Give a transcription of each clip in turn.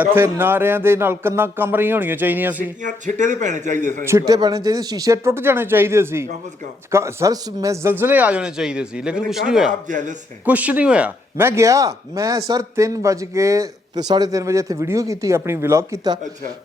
ਇੱਥੇ ਨਾਰਿਆਂ ਦੇ ਨਾਲ ਕੰਨਾਂ ਕਮਰੀਆਂ ਹੋਣੀਆਂ ਚਾਹੀਦੀਆਂ ਸੀ, ਛਿੱਟੇ ਦੇ ਪੈਣੇ ਚਾਹੀਦੇ ਸਨ, ਛਿੱਟੇ ਪੈਣੇ ਚਾਹੀਦੇ, ਸ਼ੀਸ਼ੇ ਟੁੱਟ ਜਾਣੇ ਚਾਹੀਦੇ ਸੀ ਸਰ, ਮੈਂ ਜ਼ਲਜ਼ਲੇ ਆ ਜਾਣੇ ਚਾਹੀਦੇ ਸੀ, ਲੇਕਿਨ ਕੁਝ ਨਹੀਂ ਹੋਇਆ। ਕੁਝ ਨਹੀਂ ਹੋਇਆ। ਮੈਂ ਗਿਆ, ਮੈਂ ਸਰ 3:30 ਵਜੇ ਇੱਥੇ ਵੀਡੀਓ ਕੀਤੀ, ਆਪਣੀ ਵਲੌਗ ਕੀਤਾ।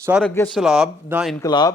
ਸਰ ਅੱਗੇ ਸਲਾਬ ਨਾ ਇਨਕਲਾਬ,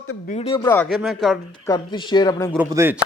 ਤੇ ਵੀਡੀਓ ਬਣਾ ਕੇ ਮੈਂ ਕਰਦੀ ਸ਼ੇਅਰ ਆਪਣੇ ਗਰੁੱਪ ਦੇ ਵਿੱਚ।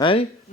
ਹੈ ਜੀ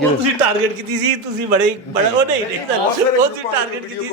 ਉਹ ਤੁਸੀਂ ਟਾਰਗੇਟ ਕੀਤੀ ਸੀ, ਤੁਸੀਂ ਬੜਾ ਉਹ ਨਹੀਂ ਸਰ, ਉਹ ਤੁਸੀਂ ਟਾਰਗੇਟ ਕੀਤੀ ਸੀ।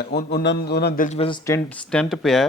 ਉਹਨਾਂ ਦਿਲ 'ਚ ਵੈਸੇ ਸਟੈਂਟ ਪਿਆ ਹੈ,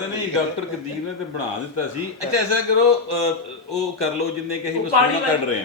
ਨਹੀਂ ਡਾਕਟਰ ਕਦੀਰ ਨੇ ਤੇ ਬਣਾ ਦਿੱਤਾ ਸੀ। ਅੱਛਾ ਐਸਾ ਕਰੋ ਉਹ ਕਰ ਲਓ ਜਿੰਨੇ ਕਹੀ ਮਸੂਨਾ ਕੱਢ ਰਹੇ ਆ।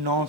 9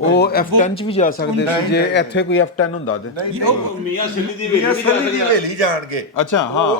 ਉਹ F10 ਚ ਵੀ ਜਾ ਸਕਦੇ ਸੀ ਜੇ ਇੱਥੇ ਕੋਈ F10 ਹੁੰਦਾ ਤੇ। ਮੀਆਂ ਸੱਲੀ ਦੀ ਮੀਆਂ ਹਵੇਲੀ ਸੱਲੀ ਦੀ ਹਵੇਲੀ ਜਾਣਗੇ। ਅੱਛਾ ਹਾਂ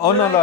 ਉਹਨਾਂ ਦਾ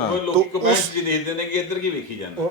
ਉਹ ਲੋਕੀ ਕਮੈਂਟਸ ਜੀ ਦੇਖਦੇ ਨੇ ਕਿ ਇੱਧਰ ਕੀ ਵੇਖੀ ਜਾਂਦਾ।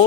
ਉਹ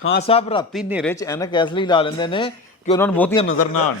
ਖਾਨ ਸਾਹਿਬ ਰਾਤੀ ਹਨੇਰੇ ਚ ਐਨਕ ਐਸੇ ਲਈ ਲਾ ਲੈਂਦੇ ਨੇ ਕਿ ਉਹਨਾਂ ਨੂੰ ਬਹੁਤੀਆਂ ਨਜ਼ਰ ਨਾ ਆਣ।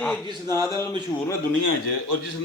ਨਹੀਂ ਜਿਸ ਨਾਂ ਦੇ ਨਾਲ ਮਸ਼ਹੂਰ ਨੇ ਦੁਨੀਆ 'ਚ, ਔਰ ਜਿਸ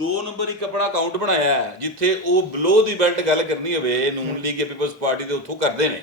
2 ਨੰਬਰ ਇੱਕ ਆਪਣਾ ਅਕਾਊਂਟ ਬਣਾਇਆ ਹੈ ਜਿੱਥੇ ਉਹ ਬਲੋ ਦੀ ਬੈਲਟ ਗੱਲ ਕਰਨੀ ਹੋਵੇ ਨੂਨ ਲੀਗ ਜਾਂ ਪੀਪਲਸ ਪਾਰਟੀ ਦੇ ਉੱਥੋਂ ਕਰਦੇ ਨੇ।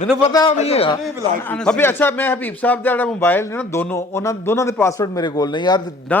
ਮੈਨੂੰ ਪਤਾ ਨਹੀਂ ਹੈਗਾ ਅਭੀ। ਅੱਛਾ ਮੈਂ ਹਬੀਬ ਸਾਹਿਬ ਦਾ ਜਿਹੜਾ ਮੋਬਾਈਲ ਨੇ ਨਾ ਉਹਨਾਂ ਦੋਨਾਂ ਦੇ ਪਾਸਵਰਡ ਮੇਰੇ ਕੋਲ ਨੇ ਯਾਰ, ਨਾ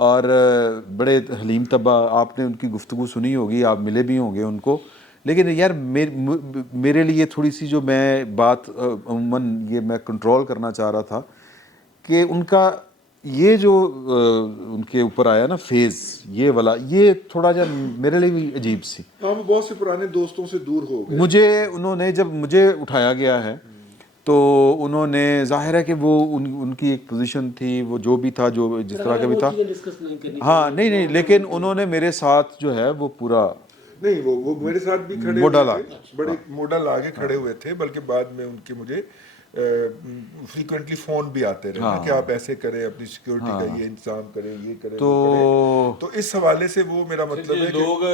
اور بڑے حلیم طبع، آپ نے ان کی گفتگو سنی ہوگی، آپ ملے بھی ہوں گے ان کو، لیکن یار میرے لیے تھوڑی سی جو میں بات عموماً یہ میں کنٹرول کرنا چاہ رہا تھا کہ ان کا یہ جو ان کے اوپر آیا نا فیز یہ والا، یہ تھوڑا جا میرے لیے بھی عجیب سی. ہاں وہ بہت سے پرانے دوستوں سے دور ہو گئے. مجھے انہوں نے جب مجھے اٹھایا گیا ہے تو انہوں نے ظاہر ہے کہ وہ ان کی ایک پوزیشن تھی، وہ جو بھی تھا، جو جس طرح کا بھی تھا، ہاں نہیں لیکن انہوں نے میرے ساتھ جو ہے وہ پورا نہیں وہ میرے ساتھ بھی کھڑے ہوئے تھے، بڑے ماڈل آگے کھڑے ہوئے تھے، بلکہ بعد میں ان کے مجھے فریکوینٹلی فون بھی آتے رہے کہ آپ ایسے کریں، اپنی سیکیورٹی کا یہ انتظام کریں، یہ کریں، تو اس حوالے سے وہ میرا مطلب ہے لوگ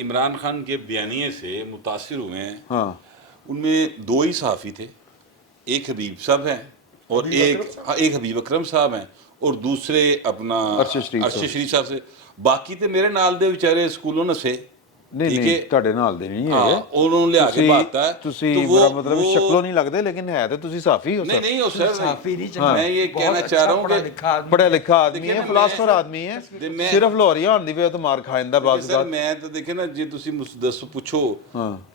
عمران خان کے بیانیے سے متاثر ہوئے ہیں، ان میں 2 ہی صحافی تھے، ایک حبیب صاحب ہیں اور ایک حبیب اکرم صاحب ہیں اور دوسرے اپنا ارشد شریف صاحب سے، باقی تے میرے نال دے بیچارے سکولوں نے سے نہیں تہاڈے نال دے نہیں ہے، انہوں نے لیا کے بات ہے تو وہ مطلب شکلوں نہیں لگتے لیکن ہے تو تسی صحافی ہو. نہیں ہو سر، میں یہ کہنا چاہ رہا ہوں کہ پڑھا لکھا آدمی ہے، فلاسفر آدمی ہے، صرف لاہوریاں ہوندی پئی تو مار کھائندا بعض سر. میں تو دیکھیں نا جی تسی دسو پوچھو،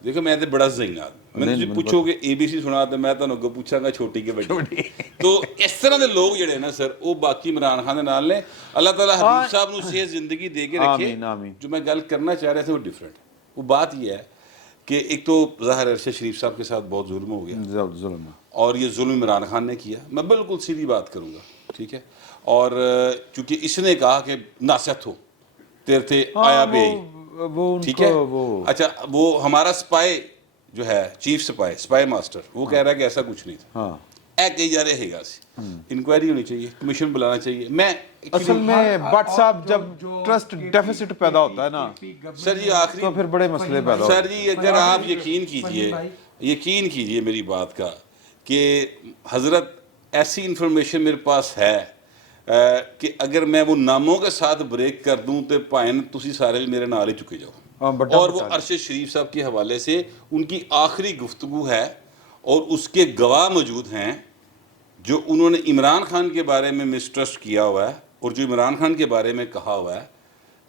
دیکھو میں تے بڑا ذہین آدمی، میں تسی پوچھو کہ اے بی سی سنا تے میں تانوں اگوں پوچھاں گا چھوٹی کے بڑی. تو اس طرح دے لوگ جڑے نا سر وہ باقی عمران خان دے نال نے. اللہ تعالیٰ حبیب صاحب نو صحت زندگی دے کے رکھے. جو میں گل کرنا چاہ رہا تھا وہ ڈیفرنٹ، وہ بات یہ ہے کہ ایک تو ظاہر ارشد شریف صاحب کے ساتھ بہت ظلم ہو گیا، اور یہ ظلم عمران خان نے کیا، میں بالکل سیدھی بات کروں گا، ٹھیک ہے. اور چونکہ اس نے کہا کہ ناصحت ہو تیرے تھے آیا بے، ٹھیک ہے. اچھا وہ ہمارا سپائی جو ہے چیف سپائی ماسٹر، وہ کہہ رہا ہے کہ ایسا کچھ نہیں تھا. اے کہی جا رہے گا سی انکوائری ہونی چاہیے، کمیشن بلانا چاہیے. میں اصل میں بٹ صاحب جب ٹرسٹ ڈیفیسٹ پیدا ہوتا ہے نا سر جی آخری تو پھر بڑے مسئلے پیدا ہوتے ہیں. سر جی اگر آپ یقین کیجئے میری بات کا کہ حضرت ایسی انفارمیشن میرے پاس ہے کہ اگر میں وہ ناموں کے ساتھ بریک کر دوں تو پائن تسی سارے میرے نال ہی چکے جاؤ. اور وہ ارشد شریف صاحب کے حوالے سے ان کی آخری گفتگو ہے اور اس کے گواہ موجود ہیں جو انہوں نے عمران خان کے بارے میں مسٹرسٹ کیا ہوا ہے اور جو عمران خان کے بارے میں کہا ہوا ہے.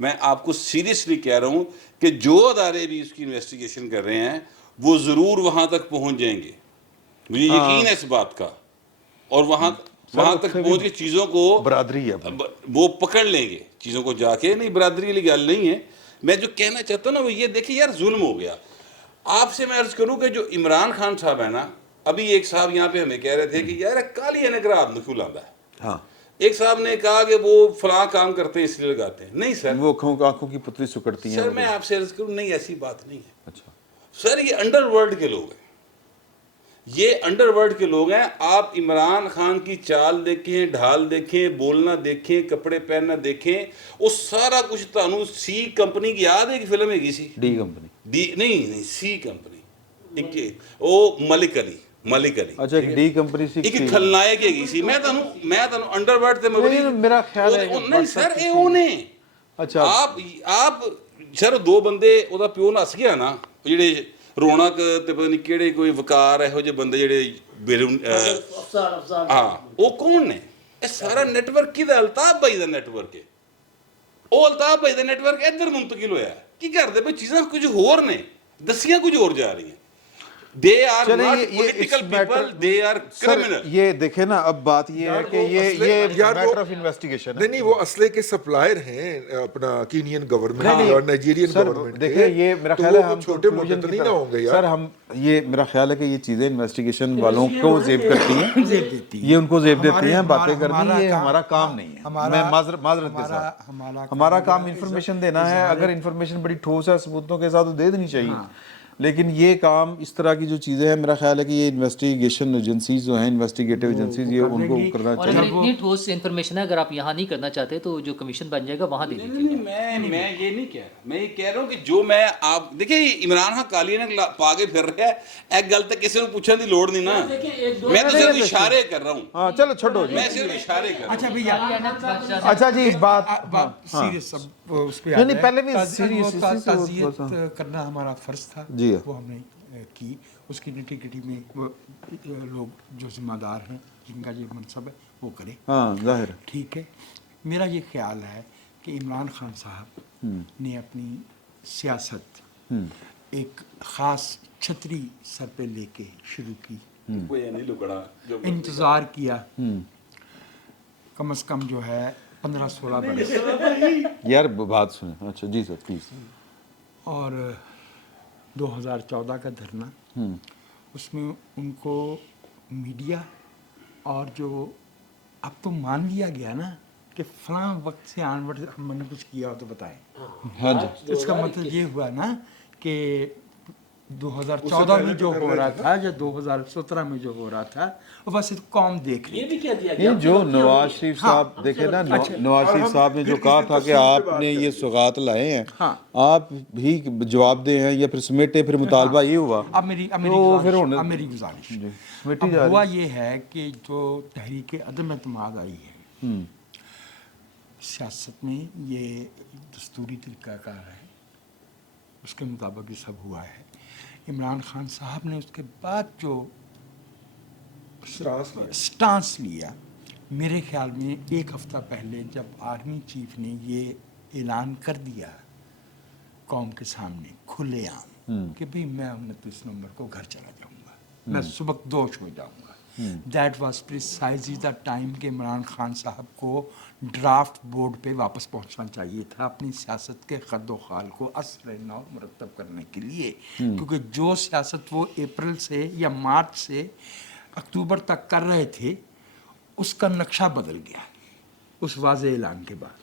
میں آپ کو سیریسلی کہہ رہا ہوں کہ جو ادارے بھی اس کی انویسٹیگیشن کر رہے ہیں وہ ضرور وہاں تک پہنچ جائیں گے، مجھے یقین ہے اس بات کا، اور وہاں تک پہنچ کے چیزوں کو برادری ہے وہ پکڑ لیں گے چیزوں کو جا کے. نہیں برادری والی گل نہیں ہے. میں جو کہنا چاہتا ہوں نا وہ یہ دیکھیں یار ظلم ہو گیا. آپ سے میں عرض کروں کہ جو عمران خان صاحب ہے نا، ابھی ایک صاحب یہاں پہ ہمیں کہہ رہے تھے کہ یار کالی نگر آپ نے کیوں لاندہ ہے. ایک صاحب نے کہا کہ وہ فلاں کام کرتے ہیں اس لیے لگاتے ہیں. نہیں سر، وہ آنکھوں کی پتلی سکڑتی ہیں. سر میں آپ سے عرض کروں نہیں ایسی بات نہیں ہے. اچھا سر یہ انڈر ورلڈ کے لوگ ہیں، یہ انڈر ورلڈ کے لوگ ہیں. آپ عمران خان کی چال دیکھیں، ڈھال دیکھیں، بولنا دیکھیں، کپڑے پہننا دیکھیں، وہ سارا کچھ تانوں سی کمپنی کی یاد ہے کہ فلم ہے سی ڈی کمپنی نہیں سی کمپنی وہ ملک علی اچھا ڈی کمپنی سی ایک کھلنائک ہے سی. میں تانوں انڈر ورلڈ تے مبنی میرا خیال ہے نہیں سر اے اونے. اچھا آپ سر 2 بندے او دا پیو نس گیا نا جڑے رونق تے پتہ نہیں کیڑے کوئی وقار ਇਹੋ ਜਿਹੇ بندے جڑے ہاں وہ کون نے؟ یہ سارا نیٹ ورک کی الطاف بھائی دا نیٹ ورک ہے. وہ الطاف بھائی دا نیٹ ورک ادھر منتقل ہویا ہے. کی کرتے پہ چیزاں کچھ ہور نے دسیاں کچھ اور جا رہی ہیں. They are not political people, they are criminal. یہ دیکھیں نا اب بات یہ ہے کہ یہ میٹر آف انویسٹیگیشن ہے. نہیں وہ اسلحے کے سپلائر ہیں اپنا کینین گورنمنٹ اور نائجیرین گورنمنٹ. دیکھیں یہ میرا خیال ہے ہم چھوٹے موٹے تو نہیں نہ ہوں گے یار. سر ہم یہ میرا خیال ہے کہ یہ چیزیں انویسٹیگیشن والوں کو زیب کرتی ہیں، یہ ان کو زیب دیتی ہیں باتیں کرنی. یہ ہمارا کام نہیں ہے. میں معذرت کے ساتھ ہمارا کام انفارمیشن دینا ہے. اگر انفارمیشن بڑی ٹھوس ہے ثبوتوں کے ساتھ تو دے دینی چاہیے. لیکن یہ کام اس طرح کی جو چیزیں ہیں میرا خیال ہے کہ یہ انویسٹیگیشن ایجنسیز جو ہیں انویسٹیگیٹو ایجنسیز یہ ان کو کرنا چاہیے. اور اتنی ٹھوس انفارمیشن ہے اگر آپ یہاں نہیں کرنا چاہتے تو جو کمیشن بن جائے گا وہاں دے دیجیے. میں یہ نہیں کہہ رہا، میں یہ کہہ رہا ہوں کہ جو میں آپ دیکھیں عمران خان کالی نے پا کے پھر رہا ہے. ایک گل تے کسی کو پوچھنے دی لوڑ نہیں نا. میں تو صرف اشارے کر رہا ہوں. ہاں چلو چھوڑو میں صرف اشارے کر رہا ہوں. اچھا جی بات سیریس اس پہ نہیں پہلے بھی سیریس تعزیت کرنا ہمارا فرض تھا. جی وہ ہم نے کی. اس کی نٹی گٹی میں لوگ جو ذمہ دار ہیں جن کا یہ منصب ہے وہ کریں. ہاں ظاہر ٹھیک ہے. میرا یہ خیال ہے کہ عمران خان صاحب نے اپنی سیاست ایک خاص چھتری سر پہ لے کے شروع کی، کوئی نہیں لکڑا جو انتظار کیا کم از کم جو ہے 15-16 برس، یار بات سنیں. اچھا جی سر پلیز. اور 2014 کا دھرنا، اس میں ان کو میڈیا اور جو اب تو مان لیا گیا نا کہ فلاں وقت سے آنورڈ ہم نے کچھ کیا ہو تو بتائیں. ہاں جی اس کا مطلب یہ ہوا نا کہ 2014 میں جو ہو رہا تھا یا 2017 میں جو ہو رہا تھا وہ بس قوم دیکھ رہی. یہ بھی کہہ دیا گیا یہ جو نواز شریف صاحب دیکھیں نا، نواز شریف صاحب نے جو کہا تھا کہ آپ نے یہ سوغات لائے ہیں، آپ بھی جواب دے ہیں یا پھر سمیٹے، پھر مطالبہ یہ ہوا. اب میری گزارش اب ہوا یہ ہے کہ جو تحریک عدم اعتماد آئی ہے سیاست میں، یہ دستوری طریقہ کار ہے، اس کے مطابق یہ سب ہوا ہے. عمران خان صاحب نے اس کے بعد جو سٹانس لیا، میرے خیال میں ایک ہفتہ پہلے جب آرمی چیف نے یہ اعلان کر دیا قوم کے سامنے کھلے عام کہ بھئی میں 29 نومبر کو گھر چلا جاؤں گا، میں سبکدوش ہو جاؤں گا، that was precisely the time کہ عمران خان صاحب کو ڈرافٹ بورڈ پہ واپس پہنچنا چاہیے تھا اپنی سیاست کے خد و خال کو اثر نو مرتب کرنے کے لیے، کیونکہ جو سیاست وہ اپریل سے یا مارچ سے اکتوبر تک کر رہے تھے اس کا نقشہ بدل گیا اس واضح اعلان کے بعد.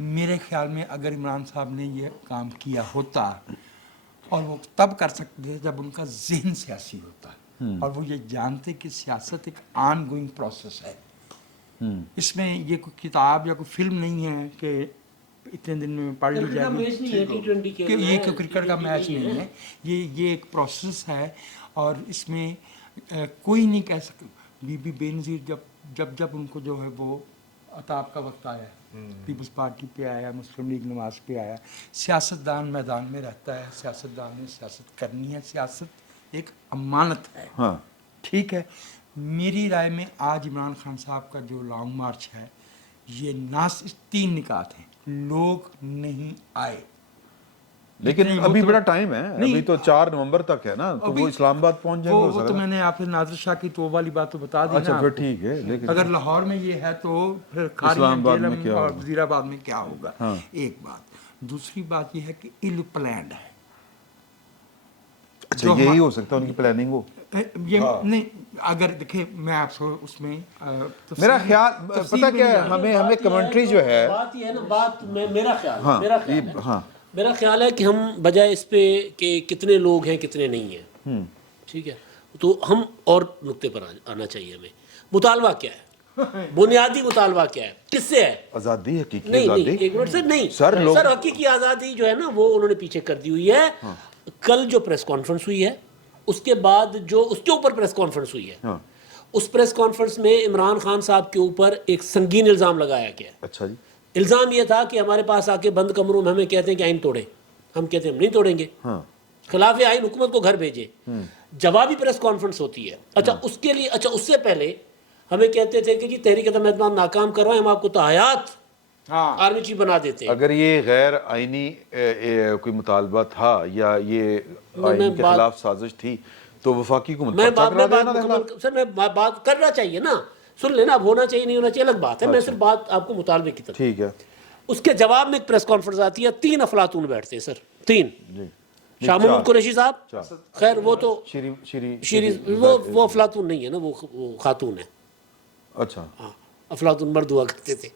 میرے خیال میں اگر عمران صاحب نے یہ کام کیا ہوتا، اور وہ تب کر سکتے تھے جب ان کا ذہن سیاسی ہوتا اور وہ یہ جانتے کہ سیاست ایک آن گوئنگ پروسیس ہے، اس میں یہ کوئی کتاب یا کوئی فلم نہیں ہے کہ اتنے دن میں پڑھ لی جائے گی، کہ یہ کوئی کرکٹ کا میچ نہیں ہے، یہ ایک پروسیس ہے. اور اس میں کوئی نہیں کہہ سکتا. بی بی بے نظیر جب ان کو جو ہے وہ عطاب کا وقت آیا، پیپلز پارٹی پہ آیا، مسلم لیگ نواز پہ آیا، سیاستدان میدان میں رہتا ہے، سیاستدان نے سیاست کرنی ہے، سیاست ایک امانت ہے. ٹھیک ہے. میری رائے میں آج عمران خان صاحب کا جو لانگ مارچ ہے یہ تین نکات ہیں. لوگ نہیں آئے، لیکن ابھی بڑا ٹائم ہے، ابھی تو 4 نومبر تک ہے نا، تو وہ اسلام آباد پہنچ جائیں گے. وہ تو میں نے آپ سے نادر شاہ کی تو والی بات تو بتا دی. اچھا پھر ٹھیک ہے، لیکن اگر لاہور میں یہ ہے تو پھر کھاڑی اور وزیر آباد میں کیا ہوگا. ایک بات. دوسری بات یہ ہے کہ ایل پلانڈ ہے. اچھا یہی ہو سکتا ہے ان کی پلاننگ ہو. یہ نہیں، اگر دیکھیں میں آپ کو اس میں میرا خیال پتہ کیا ہے، ہمیں کمنٹری جو ہے بات یہ ہے نا، بات میرا خیال ہے کہ ہم بجائے اس پہ کہ کتنے لوگ ہیں کتنے نہیں ہیں، ٹھیک ہے، تو ہم اور نقطے پر آنا چاہیے. ہمیں مطالبہ کیا ہے، بنیادی مطالبہ کیا ہے، کس سے ہے؟ آزادی، حقیقی نہیں آزادی. ایک منٹ سر، نہیں سر، حقیقی آزادی جو ہے نا وہ انہوں نے پیچھے کر دی ہوئی ہے. کل جو پریس کانفرنس ہوئی ہے، اس کے بعد جو اس کے اوپر پریس کانفرنس ہوئی ہے، اس پریس کانفرنس میں عمران خان صاحب کے اوپر ایک سنگین الزام لگایا گیا. اچھا جی. الزام یہ تھا کہ ہمارے پاس آ کے بند کمروں میں ہمیں کہتے ہیں کہ آئین توڑیں. ہم کہتے ہیں ہم نہیں توڑیں گے، خلاف آئین حکومت کو گھر بھیجے. جوابی پریس کانفرنس ہوتی ہے. اچھا اس کے لیے، اچھا اس سے پہلے ہمیں کہتے تھے کہ جی تحریک عدم اعتماد ناکام کروائیں، ہم آپ کو تاحیات آرمی چیف بنا دیتے ہیں. اگر یہ غیر آئینی کوئی مطالبہ تھا یا یہ آئین کے خلاف سازش تھی تو وفاقی حکومت میں بات کرنا چاہیے نا، سن لینا. اب ہونا چاہیے نہیں ہونا چاہیے الگ بات ہے، میں صرف بات آپ کو مطالبے کی طرف. ٹھیک ہے. اس کے جواب میں ایک پریس کانفرنس آتی ہے، 3 افلاطون بیٹھتے ہیں سر، 3. شاہ محمود قریشی صاحب، خیر وہ تو وہ افلاطون نہیں ہے نا، وہ خاتون ہے. اچھا افلاطون مرد ہوا کرتے تھے،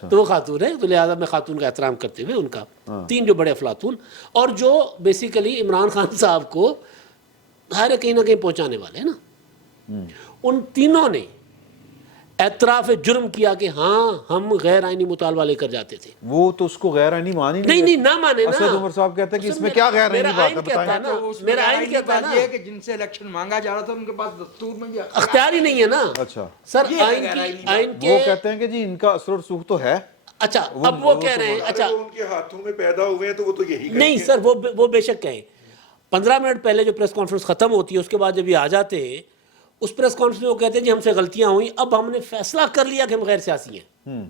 تو وہ خاتون ہے، تو لہٰذا میں خاتون کا احترام کرتے ہوئے ان کا 3 جو بڑے افلاطون، اور جو بیسیکلی عمران خان صاحب کو ہر کہیں نہ کہیں پہنچانے والے ہیں نا، ان تینوں نے اعتراف جرم کیا کہ ہاں ہم غیر آئینی مطالبہ لے کر جاتے تھے. وہ تو اس کو غیر آئینی مان ہی نہیں نہ مانے نا. اسد عمر صاحب کہتے ہیں کہ اس میں کیا غیر آئینی بات ہے، بتائیں. میرا آئین کہتا ہے نا کہ جن سے الیکشن مانگا جا رہا تھا ان کے پاس دستور میں اختیار ہی نہیں ہے نا. اچھا سر آئین کے وہ کہتے ہیں کہ جی ان کا اثر و رسوخ تو ہے. اچھا اب وہ کہہ رہے ہیں، اچھا ان کے ہاتھوں میں پیدا ہوئے ہیں تو وہ تو یہی نہیں سر، وہ بے شک کہیں. 15 منٹ پہلے جو پریس کانفرنس ختم ہوتی ہے اس کے بعد جب یہ آ جاتے ہیں اس پریس کانفرنس میں وہ کہتے ہیں جی ہم سے غلطیاں ہوئیں، اب ہم نے فیصلہ کر لیا کہ ہم غیر سیاسی ہیں.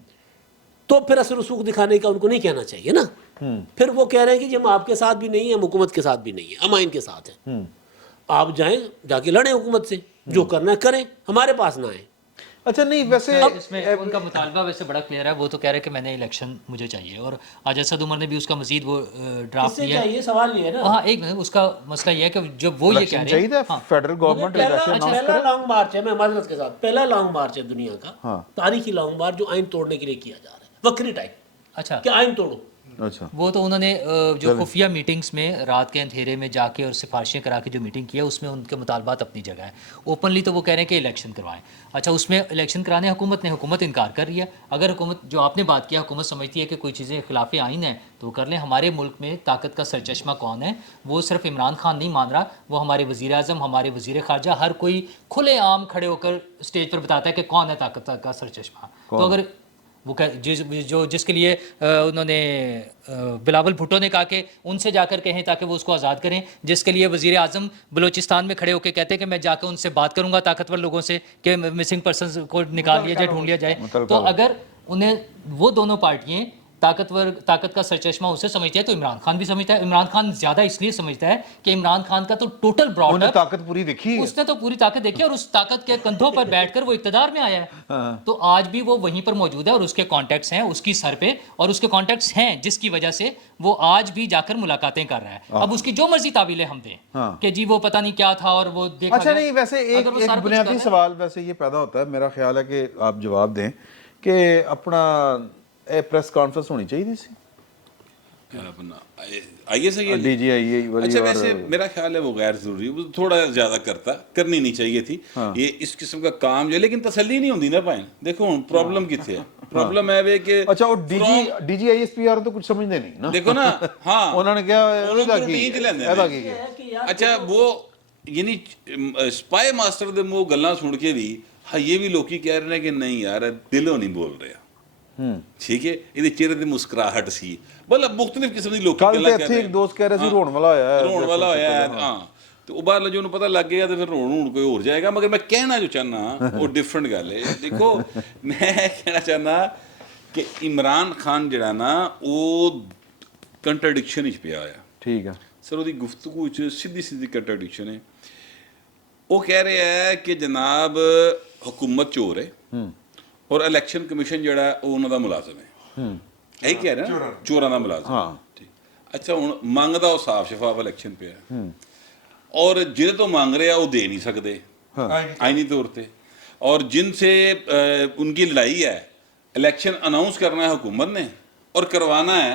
تو پھر اثر رسوخ دکھانے کا ان کو نہیں کہنا چاہیے نا. پھر وہ کہہ رہے ہیں کہ جی ہم آپ کے ساتھ بھی نہیں ہیں, ہم حکومت کے ساتھ بھی نہیں ہیں, ہم آئین کے ساتھ ہیں. آپ جائیں جا کے لڑیں حکومت سے, جو کرنا ہے کریں, ہمارے پاس نہ آئیں. اچھا نہیں ویسے اس میں ان کا مطالبہ ویسے بڑا کلیئر ہے. وہ تو کہہ رہے ہیں کہ میں نے الیکشن مجھے چاہیے, اور آج اسد عمر نے بھی اس کا مزید وہ اس ڈرافٹ سے دیا ہے. چاہیے سوال یہ ہے نا, ہاں ایک منٹ, اس کا مسئلہ یہ ہے کہ جب وہ یہ کہہ رہے چاہیے ہیں فیڈرل گورنمنٹ پہلا لانگ مارچ ہے, میں معذرت کے ساتھ, پہلا لانگ مارچ ہے دنیا کا, تاریخی لانگ مارچ جو آئین توڑنے کے لیے کیا جا رہا ہے, وکری ٹائپ, اچھا کہ آئین توڑو. اچھا وہ تو انہوں نے جو خفیہ میٹنگز میں رات کے اندھیرے میں جا کے اور سفارشیں کرا کے جو میٹنگ کی ہے, اس میں ان کے مطالبات اپنی جگہ ہیں. اوپنلی تو وہ کہہ رہے ہیں کہ الیکشن کروائیں. اچھا اس میں الیکشن کرانے حکومت انکار کر رہی ہے. اگر حکومت, جو آپ نے بات کیا, حکومت سمجھتی ہے کہ کوئی چیزیں خلاف آئین ہیں تو وہ کر لیں. ہمارے ملک میں طاقت کا سرچشمہ کون ہے؟ وہ صرف عمران خان نہیں مان رہا, وہ ہمارے وزیر اعظم, ہمارے وزیر خارجہ, ہر کوئی کھلے عام کھڑے ہو کر اسٹیج پر بتاتا ہے کہ کون ہے طاقت کا سرچشمہ. تو اگر وہ جس کے لیے انہوں نے بلاول بھٹو نے کہا کہ ان سے جا کر کہیں تاکہ وہ اس کو آزاد کریں, جس کے لیے وزیر اعظم بلوچستان میں کھڑے ہو کے کہتے ہیں کہ میں جا کے ان سے بات کروں گا طاقتور لوگوں سے کہ مسنگ پرسنز کو نکال لیا جائے, ڈھونڈ لیا جائے. تو اگر انہیں وہ دونوں پارٹیاں طاقت کا سرچشمہ اسے سمجھتے ہیں تو عمران خان بھی سمجھتا ہے. عمران خان زیادہ اس لیے سمجھتا ہے کہ عمران خان کا تو ٹوٹل براڈ اپ, طاقت پوری دیکھی, اس نے تو پوری طاقت دیکھی اور اس طاقت کے کندھوں پر بیٹھ کر وہ اقتدار میں آیا ہے. تو آج بھی وہ وہیں پر موجود ہے اور اس کے کانٹیکٹس ہیں اس کی سر پہ, اور اس کے کانٹیکٹس ہیں جس کی وجہ سے وہ آج بھی جا کر ملاقاتیں کر رہا ہے. اب اس کی جو مرضی تعویلیں ہم دیں کہ جی وہ پتہ نہیں کیا تھا اور وہ دیکھا. اچھا نہیں ویسے ایک بنیادی سوال ویسے یہ پیدا ہوتا ہے, میرا خیال ہے کہ آپ جواب دیں, کہ اپنا پریس کانفرنس ہونی چاہیے تھی آئیے سے یہ ڈی جی آئی والی. اچھا ویسے میرا خیال ہے وہ غیر ضروری, وہ تھوڑا زیادہ کرنی نہیں چاہیے تھی یہ اس قسم کا کام جو ہے, لیکن تسلی نہیں ہوندی نا پائیں. دیکھو ہوں پرابلم کتنے ہے, پرابلم ہے وہ کہ اچھا وہ D G I S P R تو کچھ سمجھتے نہیں نا, دیکھو نا, ہاں انہوں نے کیا اچھا وہ یعنی سپائی ماسٹر دے منہ گلاں سن کے بھی ہاں یہ بھی لوکی کہہ رہے ہیں کہ نہیں یار دلوں نہیں بول رہے, ٹھیک ہے, یہ چہرے تے مسکراہٹ سی, مطلب مختلف قسم دی لوکی گلاں کہہ رہے ہیں. ایک دوست کہہ رہے سی رون والا ہویا ہے, ہاں تو باہر جو پتہ لگ گیا تو پھر رون کوئی اور جائے گا. مگر میں کہنا جو چاہنا وہ ڈفرنٹ گل ہے. دیکھو میں کہنا چاہنا کہ عمران خان جڑا نا وہ کنٹراڈکشن وچ پیا ہوا, ٹھیک ہے سر وہ گفتگو سیدھی کنٹراڈکشن ہے. وہ کہہ رہے ہیں کہ جناب حکومت چور ہے اور الیکشن کمیشن جڑا ہے وہ انہوں دا ملازم ہے. یہی کہہ رہے ہیں چوراں دا ملازم. اچھا ہوں منگتا وہ صاف شفاف الیکشن پہ ہے, اور جن تو مانگ رہے ہیں وہ دے نہیں سکتے آئینی طور پہ, اور جن سے ان کی لڑائی ہے الیکشن اناؤنس کرنا ہے حکومت نے اور کروانا ہے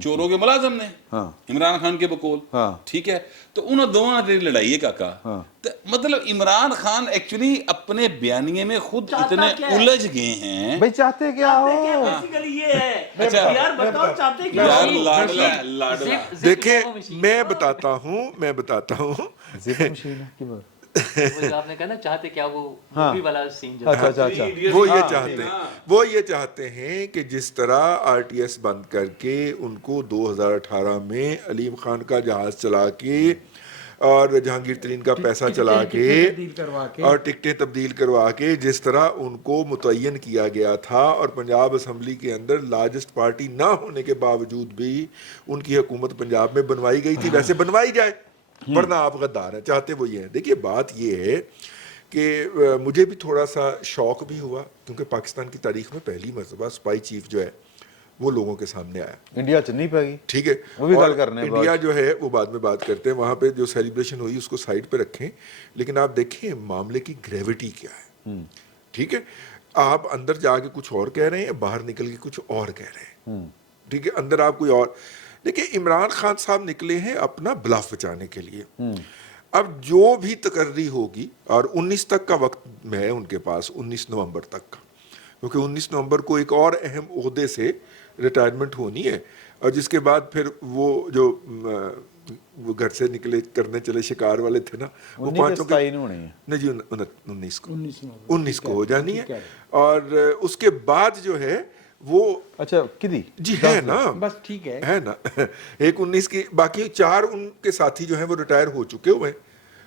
چوروں کے ملازم نے, عمران خان کے بقول, ٹھیک ہے. تو انہوں دونوں نے لڑائی ہے کاکا. مطلب عمران خان ایکچولی اپنے بیانیے میں خود اتنے الجھ گئے ہیں. بھائی چاہتے کیا ہو, دیکھیں میں بتاتا ہوں آپ نے کہا نا چاہتے کیا, وہ والا سین وہ یہ چاہتے ہیں کہ جس طرح آر ٹی ایس بند کر کے ان کو 2018 میں علیم خان کا جہاز چلا کے اور جہانگیر ترین کا پیسہ چلا کے اور ٹکٹیں تبدیل کروا کے جس طرح ان کو متعین کیا گیا تھا, اور پنجاب اسمبلی کے اندر لارجسٹ پارٹی نہ ہونے کے باوجود بھی ان کی حکومت پنجاب میں بنوائی گئی تھی, ویسے بنوائی جائے, ورنہ آپ غدار ہیں. چاہتے وہ یہ ہیں. دیکھیے بات یہ ہے کہ مجھے بھی تھوڑا سا شوق بھی ہوا, کیونکہ پاکستان کی تاریخ میں پہلی مرتبہ سپائی چیف جو ہے وہ لوگوں کے سامنے آیا. انڈیا چنی پہ گئی, ٹھیک ہے, اور انڈیا جو ہے وہ بعد میں بات کرتے ہیں, وہاں پہ جو سیلیبریشن ہوئی اس کو سائڈ پہ رکھیں, لیکن آپ دیکھیں معاملے کی گریوٹی کیا ہے. ٹھیک ہے, آپ اندر جا کے کچھ اور کہہ رہے ہیں, باہر نکل کے کچھ اور کہہ رہے ہیں. ٹھیک ہے, اندر آپ کوئی اور. دیکھیں عمران خان صاحب نکلے ہیں اپنا بلاف بچانے کے لیے. اب جو بھی تقرری ہوگی, اور 19 تک کا وقت ہے ان کے پاس, 19 نومبر تک کا, کیونکہ 19 نومبر کو ایک اور اہم عہدے سے ریٹائرمنٹ ہونی ہے, اور جس کے بعد پھر وہ جو وہ گھر سے نکلے کرنے چلے شکار والے تھے نا, وہ 5 نہیں جی 19 کو ہو جانی ہے. اور اس کے بعد جو ہے وہ اچھا کدی جی ہے نا, بس ٹھیک ہے نا, ایک 19 کی, باقی 4 ان کے ساتھی جو ہیں وہ ریٹائر ہو چکے ہوئے ہیں,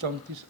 34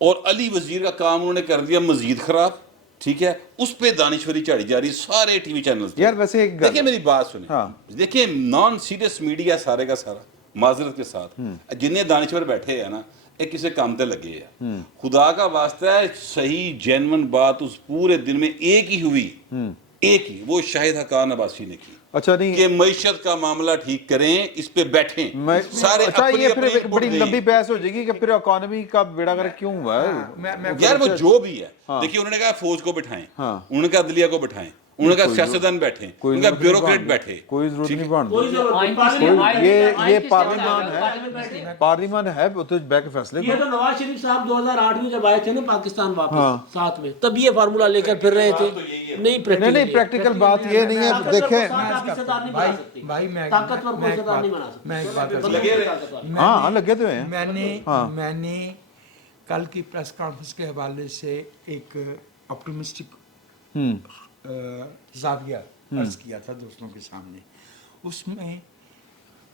اور علی وزیر کا کام انہوں نے کر دیا مزید خراب. ٹھیک ہے, اس پہ دانشوری چاڑی جا رہی سارے ٹی وی چینلز. یار ویسے ایک دیکھیں میری بات سنیں, دیکھیں نان سیریس میڈیا سارے کا سارا معذرت کے ساتھ جتنے دانشور بیٹھے ہیں نا, ایک کسی کام تے لگے ہیں. خدا کا واسطہ ہے, صحیح جینون بات اس پورے دن میں ایک ہی ہوئی, ایک ہی, وہ شاہد حقان عباسی نے کی. اچھا نہیں کہ معیشت کا معاملہ ٹھیک کریں, اس پہ بیٹھیں سارے. اچھا یہ پھر بڑی لمبی بحث ہو جائے گی کہ پھر اکانومی کا بیڑا گرک کیوں ہوا ہے. یار وہ جو بھی ہے, دیکھیے انہوں نے کہا فوج کو بٹھائیں, انہوں نے کہا عدلیہ کو بٹھائیں, انہوں نے کہا سیاستدان بیٹھیں, انہوں نے کہا بیوروکریٹ بیٹھے. کوئی ضرورت نہیں بانٹنے, یہ پارلیمان ہے, پارلیمان ہے وہ تو بیک فیصلے. یہ تو نواز شریف صاحب 2008 میں جب آئے تھے نا پاکستان واپس ساتھ میں, تب یہ فارمولا لے کر پھر رہے تھے. نہیں پریکٹیکل بات یہ نہیں ہے. دیکھیں بھائی طاقتور کوئی صدر نہیں بنا سکتا. میں ایک بات ہاں لگے تو ہیں. میں نے کل کی پریس کانفرنس کے حوالے سے ایک آپٹیمسٹک زاویہ عرض کیا تھا دوستوں کے سامنے. اس میں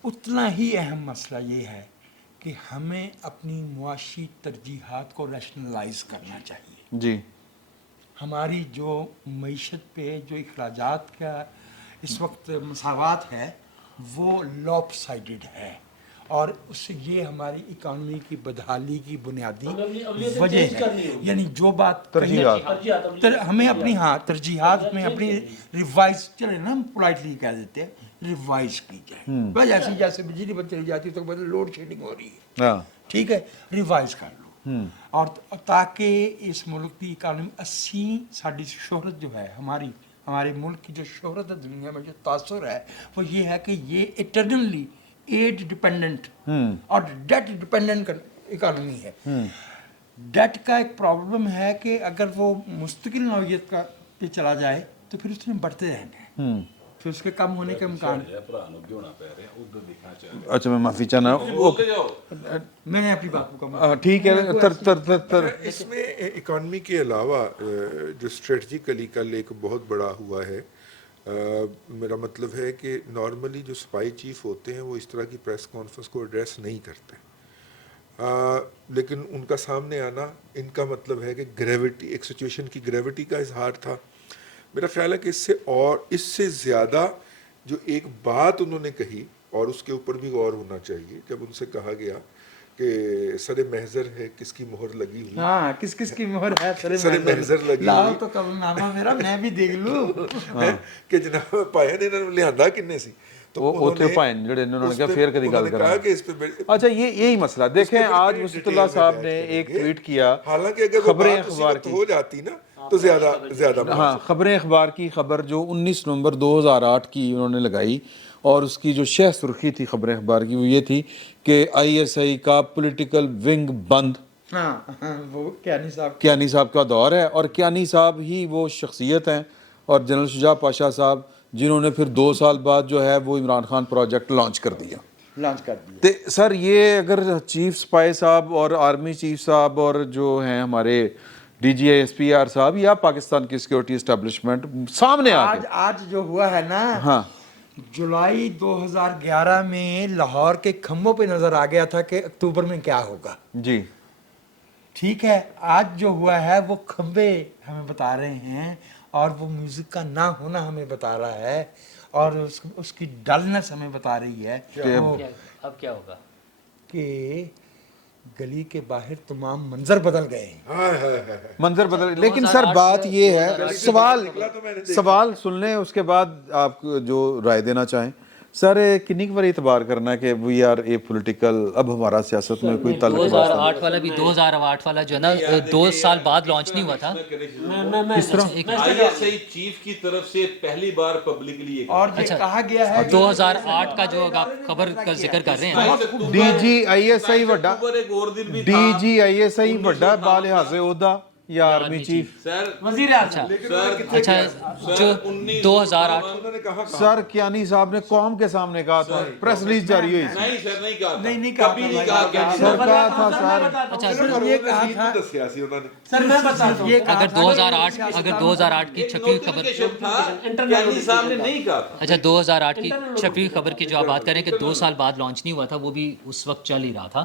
اتنا ہی اہم مسئلہ یہ ہے کہ ہمیں اپنی معاشی ترجیحات کو ریشنلائز کرنا چاہیے. جی ہماری جو معیشت پہ جو اخراجات کا اس وقت مساوات ہے وہ لاپ سائڈڈ ہے, اور اس سے یہ ہماری اکانومی کی بدحالی کی بنیادی وجہ ہے. یعنی جو بات ترجیحات ہمیں اپنی ترجیحات میں اپنی ریوائز, چلے نا ہم پولائٹلی کہہ دیتے ہیں, ریوائز کی جائے. بس ایسی جیسے بجلی بند چلی جاتی تو لوڈ شیڈنگ ہو رہی ہے, ٹھیک ہے, ریوائز کر لو. اور تاکہ اس ملک کی اکانومی ساری شہرت جو ہے, ہمارے ملک کی جو شہرت ہے دنیا میں, جو تاثر ہے وہ یہ ہے کہ یہ ایٹرنلی ایڈ ڈپینڈنٹ اور ڈیٹ ڈپینڈنٹ اکانومی ہے. ڈیٹ کا ایک پرابلم ہے کہ اگر وہ مستقل نوعیت کا پہ چلا جائے تو پھر اس میں بڑھتے رہنا ہے, پھر اس کے کم ہونے کے امکان. اچھا میں معافی چاہنا, میں نے اپنی بات کو ٹھیک ہے. اس میں اکانومی کے علاوہ جو اسٹریٹجیکلی کل ایک بہت بڑا ہوا ہے, میرا مطلب ہے کہ نارملی جو سپائی چیف ہوتے ہیں وہ اس طرح کی پریس کانفرنس کو ایڈریس نہیں کرتے, لیکن ان کا سامنے آنا ان کا مطلب ہے کہ گریوٹی, ایک سچویشن کی گریوٹی کا اظہار تھا. میرا خیال ہے کہ اس سے زیادہ جو ایک بات انہوں نے کہی, اور اس کے اوپر بھی غور ہونا چاہیے, جب ان سے کہا گیا کہ سر محضر ہے کس کی مہر لگی ہوئی. ہاں کس کی مہر ہے سر محضر لگی لاؤ تو قبول نامہ میرا میں بھی دیکھ لوں کہ جناب پایا نے انہوں نے لیا کنے سی وہ اوتھے پائن جڑے انہوں نے کہا پھر کدی گل کرا. اچھا یہی مسئلہ دیکھیں, آج وسط اللہ صاحب نے ایک ٹویٹ کیا, حالانکہ اگر خبریں اخبار کی ہو جاتی نا تو زیادہ ہاں خبریں اخبار کی خبر جو 19 نومبر 2008 کی انہوں نے لگائی, اور اس کی جو شہ سرخی تھی خبریں اخبار کی وہ یہ تھی کہ ISI کا پولیٹیکل ونگ بند. وہ کیانی صاحب کا دور ہے, اور کیانی صاحب ہی وہ شخصیت ہیں, اور جنرل شجاع پاشا صاحب جنہوں نے پھر 2 سال بعد جو ہے وہ عمران خان پروجیکٹ لانچ کر دیا. تے سر یہ اگر چیف سپائی صاحب اور آرمی چیف صاحب اور جو ہیں ہمارے DGSPR صاحب یا پاکستان کی سیکورٹی اسٹیبلشمنٹ سامنے آج جو ہوا ہے نا, جولائی 2011 میں لاہور کے کھمبوں پہ نظر آ گیا تھا کہ اکتوبر میں کیا ہوگا. جی ٹھیک ہے, آج جو ہوا ہے وہ کھمبے ہمیں بتا رہے ہیں, اور وہ میوزک کا نہ ہونا ہمیں بتا رہا ہے, اور اس کی ڈلنس ہمیں بتا رہی ہے. اب کیا ہوگا کہ گلی کے باہر تمام منظر بدل گئے ہیں. لیکن سر بات یہ ہے, سوال سن لیں اس کے بعد آپ جو رائے دینا چاہیں. سر کنی بار اعتبار کرنا ہے کہ وی آر اے پولیٹیکل, اب ہمارا سیاست میں کوئی تعلق 2008 والا بھی 2008 والا جو ہے نا 2 سال بعد لانچ نہیں ہوا تھا. کس طرح ISI چیف کی طرف سے پہلی بار پبلکلی, اور یہ کہا گیا ہے 2008 کا جو آپ خبر کا ذکر کر رہے ہیں, DGISI وڈا DGISI وڈا بالحاظ عہدہ یا آرمی چیف وزیر اعظم. اچھا جو 2008 سر کیانی صاحب نے قوم کے سامنے کہا تھا, پریس ریلیز جاری ہوئی. نہیں سر نہیں کہا, نہیں کہا سر کہا تھا سر, یہ کہا تھا سر میں بتا دوں, اگر 2008 کی چھپی خبر, صاحب نے نہیں کہا. اچھا 2008 کی چھپی خبر کی جو آپ بات کریں کہ 2 سال بعد لانچ نہیں ہوا تھا, وہ بھی اس وقت چل ہی رہا تھا.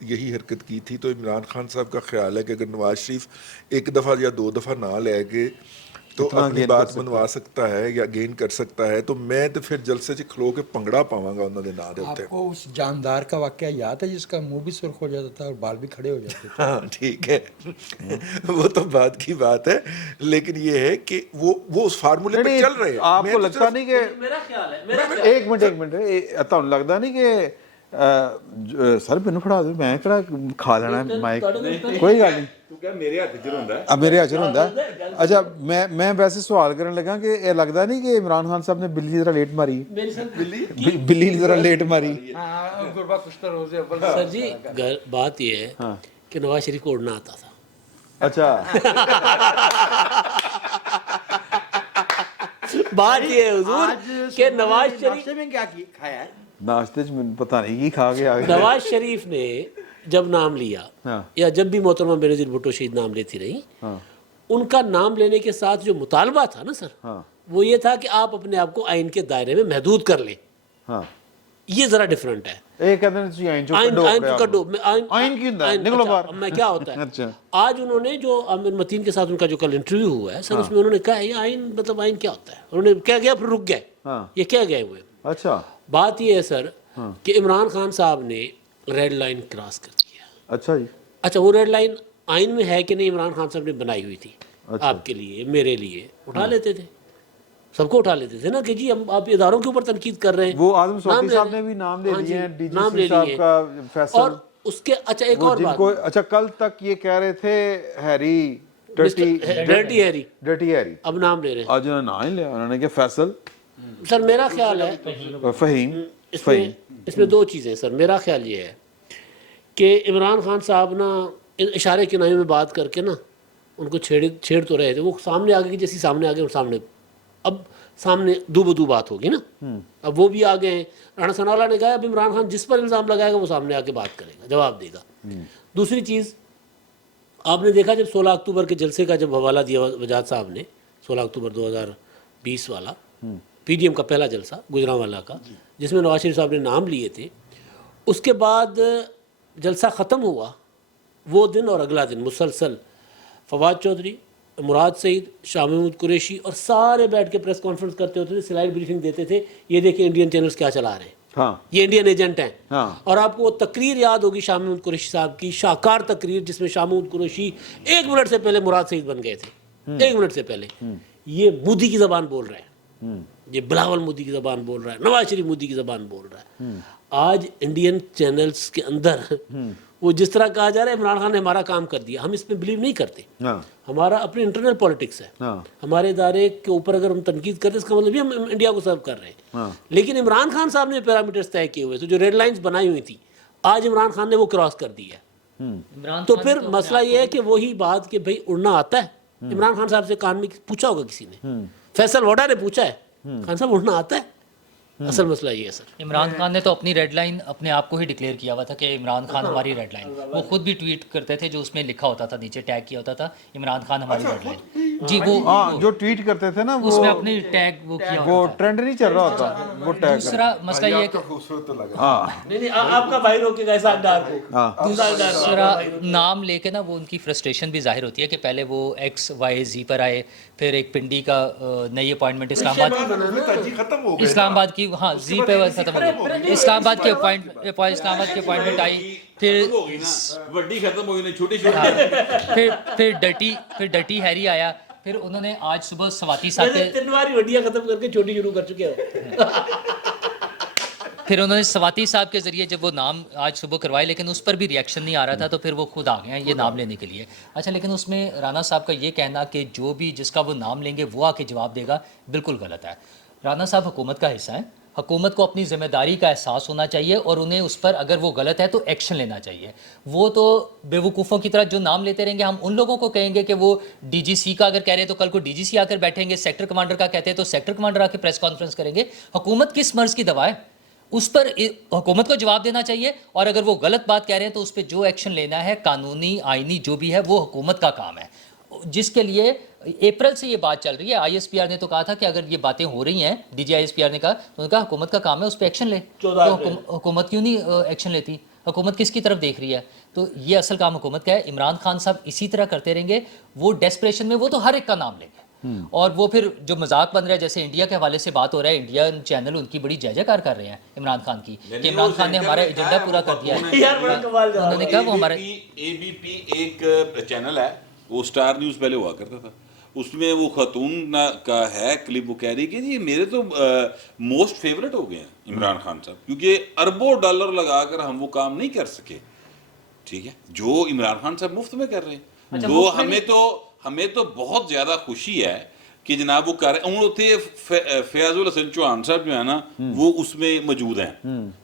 یہی حرکت کی تھی. تو عمران خان صاحب کا خیال ہے کہ اگر نواز شریف ایک دفعہ یا 2 دفعہ نہ لے کے تو اپنی بات منوا سکتا ہے یا گین کر سکتا ہے, تو میں تو پھر جلسے سے کھلو کے پنگڑا پاواں گا انہوں نے نا دے آپ اتنے. کو اس جاندار کا واقعہ یاد ہے جس کا منہ بھی سرخ ہو جاتا تھا اور بال بھی کھڑے ہو جاتے تھے؟ ہاں ٹھیک ہے, وہ تو بات کی بات ہے, لیکن یہ ہے کہ وہ اس فارمولے پہ چل رہے ہیں. آپ کو لگتا نہیں کہ میرا خیال ہے ایک منٹ تہن لگتا نہیں کہ سر مینوں فڑا دو, میں کہڑا کھا لینا مائک, کوئی گل نہیں, میرے ہاتھ چ ہوندا ہے. اب میرے ہاتھ ہوندا ہے. اچھا میں ویسے سوال کرنے لگا کہ یہ لگتا نہیں کہ عمران خان صاحب نے بلی ذرا لیٹ ماری, بلی ذرا لیٹ ماری. سر جی بات یہ ہے کہ نواز شریف کو اڑنا آتا تھا. اچھا بات یہ ہے حضور کہ نواز شریف میں کیا کھایا ہے؟ ناشتے پتہ نہیں کی کھا کے آ گیا. نواز شریف نے جب نام لیا یا جب بھی محترمہ بینظیر بھٹو شہید نام لیتی رہی, ان کا نام لینے کے ساتھ جو مطالبہ تھا نا سر, وہ یہ تھا کہ آپ اپنے آپ کو آئین کے دائرے میں محدود کر لیں. یہ ذرا ڈیفرنٹ ہے. ایک کہتے ہیں تسی آئین چوں کڈو, آئین کی ہوندا ہے, نکلو باہر. میں کیا ہوتا ہے اچھا آج انہوں نے جو عامر متین کے ساتھ ان کا جو کل انٹرویو ہوا ہے سر, اس میں انہوں نے کہا ہے یہ آئین مطلب آئین کیا ہوتا ہے, انہوں نے کیا گیا پھر رک گئے, یہ کیا گئے ہوئے. اچھا بات یہ ہے سر کہ عمران خان صاحب نے ریڈ لائن کراس کر دیا. اچھا جی, اچھا وہ ریڈ لائن آئین میں ہے کہ نہیں, عمران خان صاحب نے بنائی ہوئی تھی آپ کے لیے, میرے لیے, اٹھا لیتے تھے, سب کو اٹھا لیتے تھے نا کہ جی ہم آپ اداروں کے اوپر تنقید کر رہے ہیں. وہ اعظم صوتی صاحب نے بھی نام لے لیے ہیں, ڈی جی سی صاحب کا فیصل, اور اس کے اچھا ایک اور بات, اچھا کل تک یہ کہہ رہے تھے ہیری ڈرٹی ہیری, اب نام لے رہے ہیں. آج انہوں نے نام ہی لیا, انہوں نے کہا فیصل. سر میرا خیال ہے فہیم, اس میں 2 چیزیں سر. میرا خیال یہ ہے کہ عمران خان صاحب نا اشارے کنائیوں میں بات کر کے نا ان کو چھیڑ تو رہے تھے, وہ سامنے آگے کی جیسی سامنے آگے, سامنے اب سامنے دو بدو بات ہوگی نا, اب وہ بھی آگے ہیں. رانا ثناءاللہ نے کہا اب عمران خان جس پر الزام لگائے گا وہ سامنے آ کے بات کرے گا, جواب دے گا. دوسری چیز آپ نے دیکھا جب 16 اکتوبر کے جلسے کا جب حوالہ دیا وجاد صاحب نے, 16 اکتوبر 2020 والا پی ڈی ایم کا پہلا جلسہ گجرانوالہ کا, جس میں نواز شریف صاحب نے نام لیے تھے, اس کے بعد جلسہ ختم ہوا وہ دن اور اگلا دن مسلسل فواد چودھری, مراد سعید, شاہ محمود قریشی اور سارے بیٹھ کے پریس کانفرنس کرتے ہوتے تھے, سلائیڈ بریفنگ دیتے تھے, یہ دیکھیں انڈین چینلز کیا چلا رہے ہیں, یہ انڈین ایجنٹ ہیں. اور آپ کو وہ تقریر یاد ہوگی شاہ محمود قریشی صاحب کی, شاہکار تقریر, جس میں شاہ محمود قریشی 1 منٹ سے پہلے مراد سعید بن گئے تھے, 1 منٹ سے پہلے. یہ مودی کی زبان بول رہے ہیں, یہ بلاول مودی کی زبان بول رہا ہے, نواز شریف مودی کی زبان بول رہا ہے. آج انڈین چینلز کے اندر وہ جس طرح کہا جا رہا ہے عمران خان نے ہمارا کام کر دیا, ہم اس میں بلیو نہیں کرتے. ہمارا اپنی انٹرنل پالیٹکس ہے, ہمارے ادارے کے اوپر اگر ہم تنقید کرتے ہیں اس کا مطلب بھی ہم انڈیا کو سرو کر رہے ہیں. لیکن عمران خان صاحب نے پیرامیٹرز طے کیے ہوئے تھے, جو ریڈ لائنز بنائی ہوئی تھی, آج عمران خان نے وہ کراس کر دی ہے. تو پھر مسئلہ یہ ہے کہ وہی بات کہ بھئی اڑنا آتا ہے. عمران خان صاحب سے کان میں پوچھا ہوگا کسی نے, فیصل وڈا نے پوچھا ہے, خان صاحب اڑنا آتا ہے. اصل مسئلہ یہ ہے سر. عمران خان نے تو اپنی ریڈ لائن اپنے آپ کو ہی ڈکلیئر کیا ہوا تھا کہ عمران خان ہماری ریڈ لائن, وہ خود بھی ٹویٹ کرتے تھے, جو اس میں لکھا ہوتا تھا نیچے ٹیگ کیا ہوتا تھا عمران خان ہماری ریڈ لائن. جی وہ جو ٹویٹ کرتے تھے نا اس میں اپنی ٹیگ وہ کیا وہ ٹرینڈ نہیں چل رہا ہوتا, وہ ٹیگ. دوسرا مسئلہ یہ ہے کہ نہیں آپ کا بھائی روکے گا ایسا ڈار کو, دوسرا نام لے کے نا وہ ان کی فرسٹریشن بھی ظاہر ہوتی ہے کہ پہلے وہ ایکس وائی زی پر آئے, پھر ایک پنڈی کا نئی اپوائنٹمنٹ اسلام آباد کی, ہاں زی پہ ختم ہو گیا, اسلام آباد کی اپوائنٹمنٹ آئی, پھر بڑی ختم ہوئی, چھوٹی چھوٹی, پھر ڈٹی ہیری آیا, پھر انہوں نے آج صبح سواتی صاحب کے 3 بار وڈیاں ختم کر کے چھوٹی شروع کر چکے ہو. پھر انہوں نے سواتی صاحب کے ذریعے جب وہ نام آج صبح کروائے, لیکن اس پر بھی ریئیکشن نہیں آ رہا تھا, تو پھر وہ خود آ گئے ہیں یہ نام لینے کے لیے. اچھا, لیکن اس میں رانا صاحب کا یہ کہنا کہ جو بھی جس کا وہ نام لیں گے وہ آ کے جواب دے گا, بالکل غلط ہے. رانا صاحب حکومت کا حصہ ہیں, حکومت کو اپنی ذمہ داری کا احساس ہونا چاہیے, اور انہیں اس پر اگر وہ غلط ہے تو ایکشن لینا چاہیے. وہ تو بے وقوفوں کی طرح جو نام لیتے رہیں گے, ہم ان لوگوں کو کہیں گے کہ وہ ڈی جی سی کا اگر کہہ رہے ہیں تو کل کو ڈی جی سی آ کر بیٹھیں گے, سیکٹر کمانڈر کا کہتے ہیں تو سیکٹر کمانڈر آ کے پریس کانفرنس کریں گے. حکومت کس مرض کی دوا ہے, اس پر حکومت کو جواب دینا چاہیے, اور اگر وہ غلط بات کہہ رہے ہیں تو اس پہ جو ایکشن لینا ہے قانونی آئینی جو بھی ہے وہ حکومت کا کام ہے, جس کے لیے اپریل سے یہ بات چل رہی ہے. آئی ایس پی آر نے تو کہا تھا کہ اگر یہ باتیں ہو رہی ہیں, D G I S P R نے کہا, تو انہوں نے کہا حکومت کا کام ہے اس پہ ایکشن لے. تو حکومت کیوں نہیں ایکشن لیتی؟ حکومت کس کی طرف دیکھ رہی ہے. تو یہ اصل کام حکومت کا ہے. عمران خان صاحب اسی طرح کرتے رہیں گے, وہ ڈیسپریشن میں وہ تو ہر ایک کا نام لیں گے, اور وہ پھر جو مذاق بن رہا ہے, جیسے انڈیا کے حوالے سے بات ہو رہا ہے, انڈین چینل ان کی بڑی جے جے کار کر رہے ہیں عمران خان کی کہ عمران خان نے ہمارا ایجنڈا پورا کر دیا ہے. انہوں نے کہا وہ ہمارا اے بی پی ایک چینل ہے, وہ اسٹار نیوز پہلے ہوا کرتا تھا, اس میں وہ خاتون کا ہے کلپ, وہ کہہ رہی کہ جی میرے تو موسٹ فیوریٹ ہو گئے ہیں عمران خان صاحب, کیونکہ اربوں ڈالر لگا کر ہم وہ کام نہیں کر سکے. ٹھیک ہے, جو عمران خان صاحب مفت میں کر رہے ہیں, تو ہمیں تو بہت زیادہ خوشی ہے کہ جناب وہ کر رہے ہیں. اتنے فیاض الحسن چوہان صاحب جو ہے نا, وہ اس میں موجود ہیں,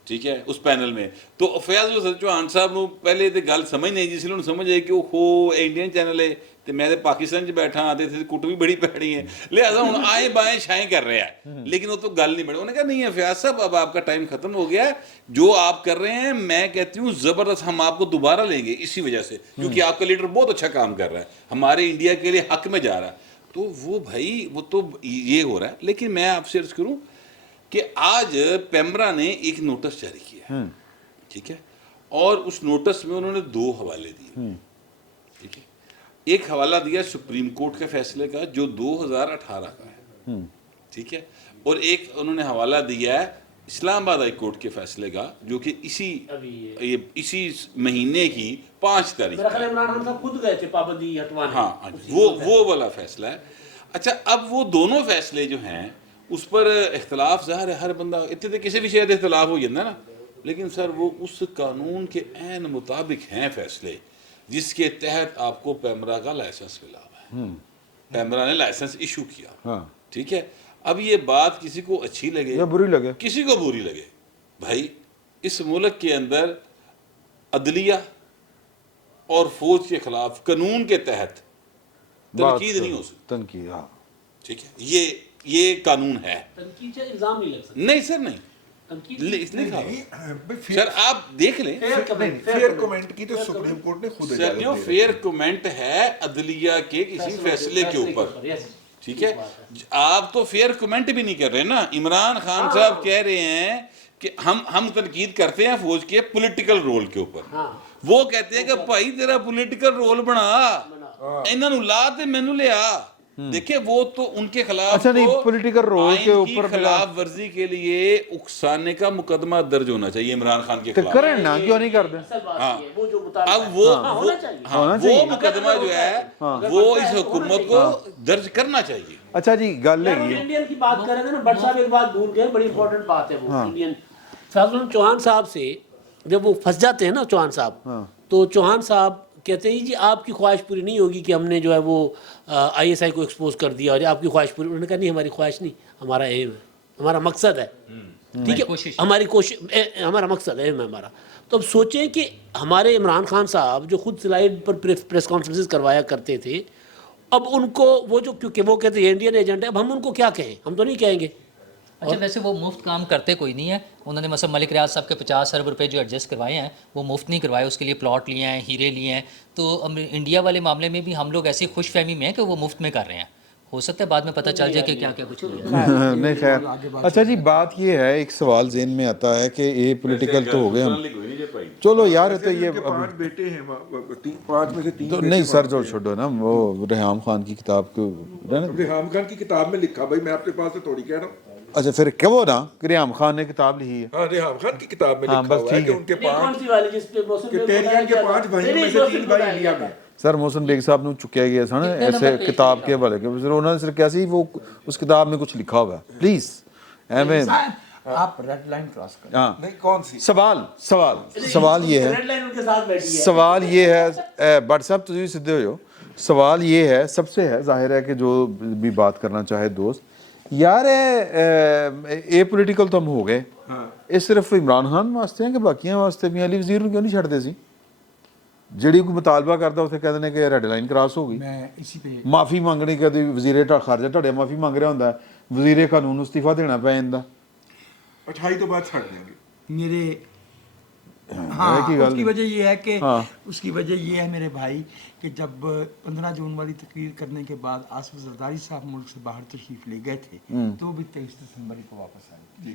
ٹھیک ہے, اس پینل میں. تو فیاض الحسن چوہان صاحب نو پہلے تو گل سمجھ نہیں, جس لیے سمجھ آئی کہ وہ انڈین چینل ہے, تو میں پاکستان بیٹھا آتے تھے, کٹ بھی بڑی پیڑی ہے, لہٰذا ہوں آئیں بائیں شائیں کر رہے ہیں, لیکن وہ تو گل نہیں بڑی. انہوں نے کہا نہیں ہے فیاض صاحب, اب آپ کا ٹائم ختم ہو گیا ہے, جو آپ کر رہے ہیں میں کہتی ہوں زبردست, ہم آپ کو دوبارہ لیں گے اسی وجہ سے, کیونکہ آپ کا لیڈر بہت اچھا کام کر رہا ہے, ہمارے انڈیا کے لیے حق میں جا رہا ہے. تو وہ بھائی وہ تو یہ ہو رہا ہے. لیکن میں آپ سے عرض کروں کہ آج پیمرا نے ایک نوٹس جاری کیا ہے, ٹھیک ہے, اور اس نوٹس میں انہوں نے 2 حوالے دیے. ٹھیک ہے, ایک حوالہ دیا سپریم کورٹ کے فیصلے کا جو 2018 کا ہے, ٹھیک ہے, اور ایک انہوں نے حوالہ دیا ہے اسلام آباد ہائی کورٹ کے فیصلے کا جو کہ اسی مہینے کی 5 تاریخ میرا خیال ہے عمران خان صاحب خود گئے تھے پابندی ہٹوانے. ہاں, وہ والا فیصلہ ہے. اچھا, اب وہ دونوں فیصلے جو ہیں اس پر اختلاف ظاہر ہے, ہر بندہ اتنے کسی بھی شاید اختلاف ہو جاتا ہے نا, لیکن سر وہ اس قانون کے عین مطابق ہیں فیصلے جس کے تحت آپ کو پیمرا کا لائسنس ملا ہوا ہے, پیمرا نے لائسنس ایشو کیا. ٹھیک ہے, اب یہ بات کسی کو اچھی لگے یا بری لگے, کسی کو بری لگے, بھائی اس ملک کے اندر عدلیہ اور فوج کے خلاف قانون کے تحت تنقید نہیں ہو سکتی. تنقید, ہاں ٹھیک ہے, یہ قانون ہے. تنقید سے الزام نہیں لگ سکتا. نہیں سر, نہیں سر, آپ دیکھ لیں, فیئر کمنٹ کی تو سپریم کورٹ نے خود سر جو فیئر کمنٹ ہے عدلیہ کے کسی فیصلے کے اوپر, ٹھیک ہے, آپ تو فیئر کمنٹ بھی نہیں کر رہے نا. عمران خان صاحب کہہ رہے ہیں کہ ہم تنقید کرتے ہیں فوج کے پولیٹیکل رول کے اوپر. وہ کہتے ہیں کہ بھائی تیرا پولیٹیکل رول بنا, انہاں نو لا تے مینوں لیا. دیکھیں وہ تو ان کے خلاف, اچھا نہیں, پولیٹیکل رول کے اوپر خلاف ورزی کے لیے اکسانے کا مقدمہ درج ہونا چاہیے عمران خان کے خلاف. کریں نا, کیوں نہیں کرتے؟ اب وہ مقدمہ جو ہے وہ اس حکومت کو درج کرنا چاہیے. اچھا جی, گل ہے انڈین کی بات کر رہے تھے نا, بٹ صاحب ایک بات بھول گئے, بڑی امپورٹنٹ بات ہے. وہ انڈین فیض الحسن چوہان صاحب سے جب وہ پھنس جاتے ہیں نا چوہان صاحب, تو چوہان صاحب کہتے ہیں جی آپ کی خواہش پوری نہیں ہوگی کہ ہم نے جو ہے وہ آئی ایس آئی کو ایکسپوز کر دیا, اور آپ کی خواہش پوری. انہوں نے کہا نہیں, ہماری خواہش نہیں, ہمارا ایم ہے, ہمارا مقصد ہے. ٹھیک ہے, ہماری کوشش, ہمارا مقصد ہے, ایم ہے ہمارا. تو اب سوچیں کہ ہمارے عمران خان صاحب جو خود سلائیڈ پر پریس کانفرنسز کروایا کرتے تھے, اب ان کو وہ جو, کیونکہ وہ کہتے ہیں انڈین ایجنٹ ہے, اب ہم ان کو کیا کہیں, ہم تو نہیں کہیں گے. اچھا, ویسے وہ مفت کام کرتے کوئی نہیں ہے. انہوں نے مثلا ملک ریاض صاحب کے 50 ارب روپے جو ایڈجسٹ کروائے ہیں وہ مفت نہیں کروائے, اس کے لیے پلاٹ لیے ہیں, ہیرے لیے ہیں. تو انڈیا والے معاملے میں بھی ہم لوگ ایسی خوش فہمی میں ہیں کہ وہ مفت میں کر رہے ہیں. ہو سکتا ہے بعد میں پتہ چل جائے کہ کیا کیا کچھ نہیں. خیر, اچھا جی, بات یہ ہے, ایک سوال ذہن میں آتا ہے کہ یہ پولیٹیکل تو ہو گئے ہم, چلو یار تو یہ 5 بیٹے ہیں, 5 میں سے 3 نہیں سر, جو چھوڑو نا, وہ ریحام خان کی کتاب کو, ریحام خان کی کتاب میں لکھا, بھائی میں آپ کے پاس سے تھوڑی کہہ رہا ہوں. اچھا پھر کیا وہ نا کہ ریحام خان نے کتاب لکھی ہے. ہاں, ریحام خان کی کتاب میں لکھا ہوا ہے کہ ان کے 5 تیریان کے 5 بھائیوں میں سے 3 بھائی انڈیا میں. سر محسن بیگ صاحب نے چکیا گیا سن ایسے کتاب کے حوالے کے, انہوں نے صرف کیسی وہ اس کتاب میں کچھ لکھا ہوا ہے, پلیز ایویں آپ ریڈ لائن کراس کریں. ہاں, نہیں, کون سی سوال یہ ہے, سوال یہ ہے, بٹ صاحب تجھے سدھے ہو, سوال یہ ہے, سب سے ہے ظاہر ہے کہ جو بھی بات کرنا چاہے دوست, یار اے پولیٹیکل تو ہم ہو گئے, یہ صرف عمران خان واسطے ہیں کہ باقیاں واسطے بھی؟ علی وزیر کیوں نہیں چھڑتے سی, جڑی کوئی مطالبہ کرتا اسے کہہ دینے کہ ریڈ لائن کراس ہو گئی. میں اسی پہ معافی مانگنی, کہ وزیر خارجہ ٹھڑے معافی مانگ رہا ہوندا ہے, وزیر قانون استعفیٰ دینا پہ جاندا. 28 تو بعد چھڑ دیں گے میرے. ہاں, اس کی وجہ یہ ہے کہ اس کی وجہ یہ ہے میرے بھائی کہ جب 15 جون والی تقریر کرنے کے بعد آصف زرداری صاحب ملک سے باہر تشریف لے گئے تھے, تو بھی 23 دسمبر کو واپس آئے. جی,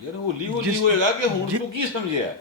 ਯਾਰ ਹੋਲੀ ਹੋਲੀ ਹੋਏਗਾ ਕਿ ਹੁਣ ਤੂੰ ਕੀ ਸਮਝਿਆ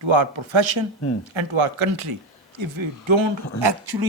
to our profession and to our country if we don't actually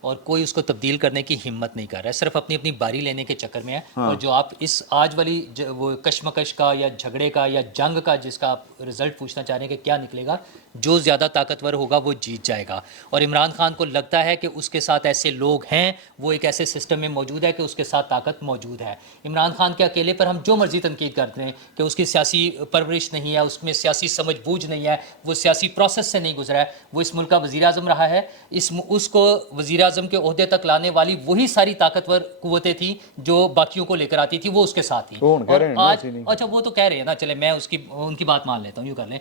اور کوئی اس کو تبدیل کرنے کی ہمت نہیں کر رہا ہے، صرف اپنی اپنی باری لینے کے چکر میں ہے. اور جو آپ اس آج والی وہ کشمکش کا یا جھگڑے کا یا جنگ کا جس کا آپ رزلٹ پوچھنا چاہ رہے ہیں کہ کیا نکلے گا، جو زیادہ طاقتور ہوگا وہ جیت جائے گا. اور عمران خان کو لگتا ہے کہ اس کے ساتھ ایسے لوگ ہیں، وہ ایک ایسے سسٹم میں موجود ہے کہ اس کے ساتھ طاقت موجود ہے. عمران خان کے اکیلے پر ہم جو مرضی تنقید کرتے ہیں کہ اس کی سیاسی پرورش نہیں ہے، اس میں سیاسی سمجھ بوجھ نہیں ہے، وہ سیاسی پروسیس سے نہیں گزرا ہے، وہ اس ملک کا وزیر اعظم رہا ہے. اس کو وزیر اعظم کے عہدے تک لانے والی وہی ساری طاقتور قوتیں تھیں جو باقیوں کو لے کر آتی تھی، وہ اس کے ساتھ تھی. اور آج اچھا وہ تو کہہ رہے ہیں نا، چلے میں ان کی بات مان لیتا ہوں، یوں کر لیں.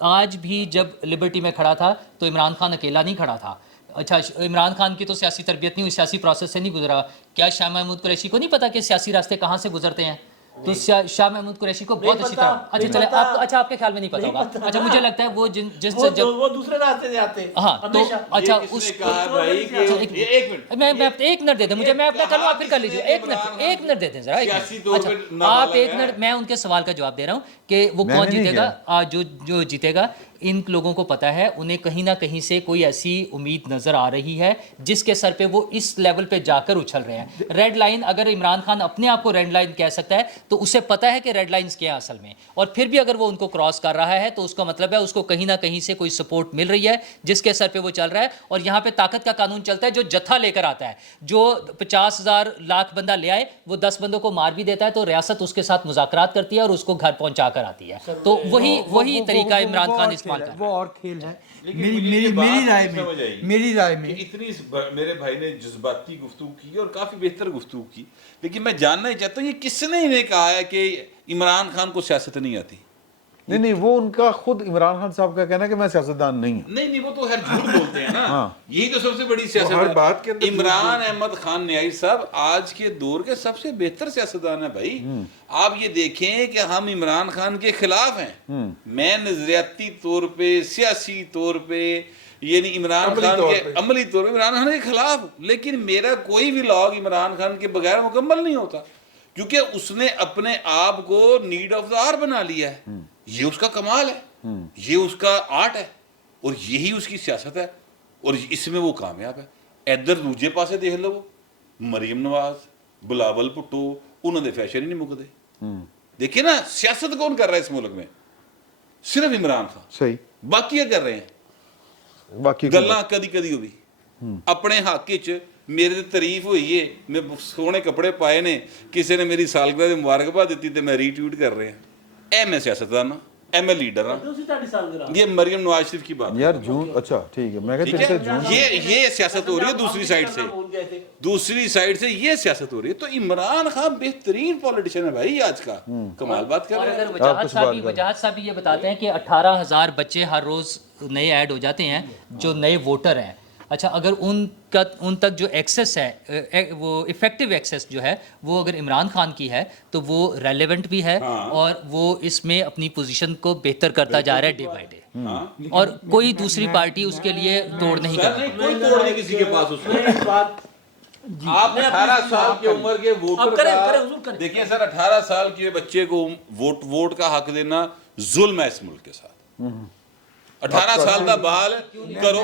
آج بھی جب لبرٹی میں کھڑا تھا تو عمران خان اکیلا نہیں کھڑا تھا. اچھا عمران خان کی تو سیاسی تربیت نہیں ہوئی، سیاسی پروسیس سے نہیں گزرا. کیا شاہ محمود قریشی کو نہیں پتا کہ سیاسی راستے کہاں سے گزرتے ہیں؟ تو شاہ محمود قریشی کو بہت اچھی طرح اچھا چلے آپ کے خیال میں نہیں پتا ہوگا. اچھا مجھے لگتا ہے وہ جس سے جب وہ دوسرے راستے سے آتے ہیں. ہاں تو اچھا اس میں ایک منٹ دے دیں مجھے، میں اپنا کروں آپ پھر کر لیجیے. ایک منٹ دے دیں ذرا. اچھا آپ ایک منٹ، میں ان کے سوال کا جواب دے رہا ہوں کہ وہ کون جیتے گا. جو جیتے گا ان لوگوں کو پتا ہے، انہیں کہیں نہ کہیں سے کوئی ایسی امید نظر آ رہی ہے جس کے سر پہ وہ اس لیول پہ جا کر اچھل رہے ہیں. ریڈ لائن، اگر عمران خان اپنے آپ کو ریڈ لائن کہہ سکتا ہے تو اسے پتا ہے کہ ریڈ لائنز کیا ہیں اصل میں، اور پھر بھی اگر وہ ان کو کراس کر رہا ہے تو اس کا مطلب ہے اس کو کہیں نہ کہیں سے کوئی سپورٹ مل رہی ہے جس کے سر پہ وہ چل رہا ہے. اور یہاں پہ طاقت کا قانون چلتا ہے، جو جتھا لے کر آتا ہے، جو 50,000 لاکھ بندہ لے آئے وہ 10 بندوں کو مار بھی دیتا ہے تو ریاست اس کے ساتھ مذاکرات کرتی ہے اور اس کو گھر پہنچا کر آتی ہے. تو وہی طریقہ عمران خان استعمال کر رہا ہے. وہ اور کھیل ہے. میری رائے میں اتنی میرے بھائی نے جذباتی گفتگو کی اور کافی بہتر گفتگو کی، لیکن میں جاننا ہی چاہتا ہوں یہ کس نے انہیں کہا ہے کہ عمران خان کو سیاست نہیں آتی؟ نہیں وہ ان کا خود عمران خان صاحب کا کہنا ہے کہ میں سیاستدان نہیں ہوں. نہیں وہ تو ہر جھوٹ بولتے ہیں نا. یہی تو سب سے بڑی سیاست ہے. عمران احمد خان نیائی صاحب آج کے دور کے سب سے بہتر سیاستدان ہیں بھائی. آپ یہ دیکھیں کہ ہم عمران خان کے خلاف ہیں، میں نظریاتی طور پہ، سیاسی طور پہ، یعنی عمران خان کے عملی طور پہ عمران خان کے خلاف، لیکن میرا کوئی بھی لاگ عمران خان کے بغیر مکمل نہیں ہوتا، کیونکہ اس نے اپنے آپ کو نیڈ آف دا آر بنا لیا ہے. یہ اس کا کمال ہے، یہ اس کا آرٹ ہے، اور یہی اس کی سیاست ہے، اور اس میں وہ کامیاب ہے. ادھر دوجے پاسے دیکھ لو، مریم نواز، بلاول بھٹو، انہوں نے فیشن ہی نہیں مکدے. دیکھیں نا سیاست کون کر رہا ہے اس ملک میں؟ صرف عمران خان. صحیح. باقی کیا کر رہے ہیں؟ باقی گلاں کدی ہوئی اپنے حق وچ. میرے تعریف ہوئی ہے، میں سونے کپڑے پائے نے، کسی نے میری سالگرہ دی مبارکباد دیتی تے میں ری ٹویٹ کر رہے ہیں. اے میں سیاستدان ہوں، اے میں لیڈر ہوں. یہ مریم نواز شریف کی بات یار جون. اچھا ٹھیک ہے، میں کہتے ہیں یہ سیاست ہو رہی ہے دوسری سائڈ سے یہ سیاست ہو رہی ہے. تو عمران خان بہترین پولیٹیشین ہے بھائی آج کا. کمال بات کر رہے ہیں. وجاہت صاحب یہ بتاتے ہیں کہ 18,000 بچے ہر روز نئے ایڈ ہو جاتے ہیں جو نئے ووٹر ہیں. اچھا اگر ان تک جو ایکسیس ہے، وہ افیکٹو ایکسیس جو ہے وہ اگر عمران خان کی ہے تو وہ ریلیونٹ بھی ہے، اور وہ اس میں اپنی پوزیشن کو بہتر کرتا جا رہا ہے ڈے بائی ڈے، اور کوئی دوسری پارٹی اس کے لیے توڑ نہیں کر رہی. کوئی توڑ نہیں کسی کے پاس اس میں. آپ 18 سال کی عمر کے ووٹر کا دیکھیں سر، 18 سال کے بچے کو ووٹ کا حق دینا ظلم ہے اس ملک کے ساتھ. 18 سال دا بال کرو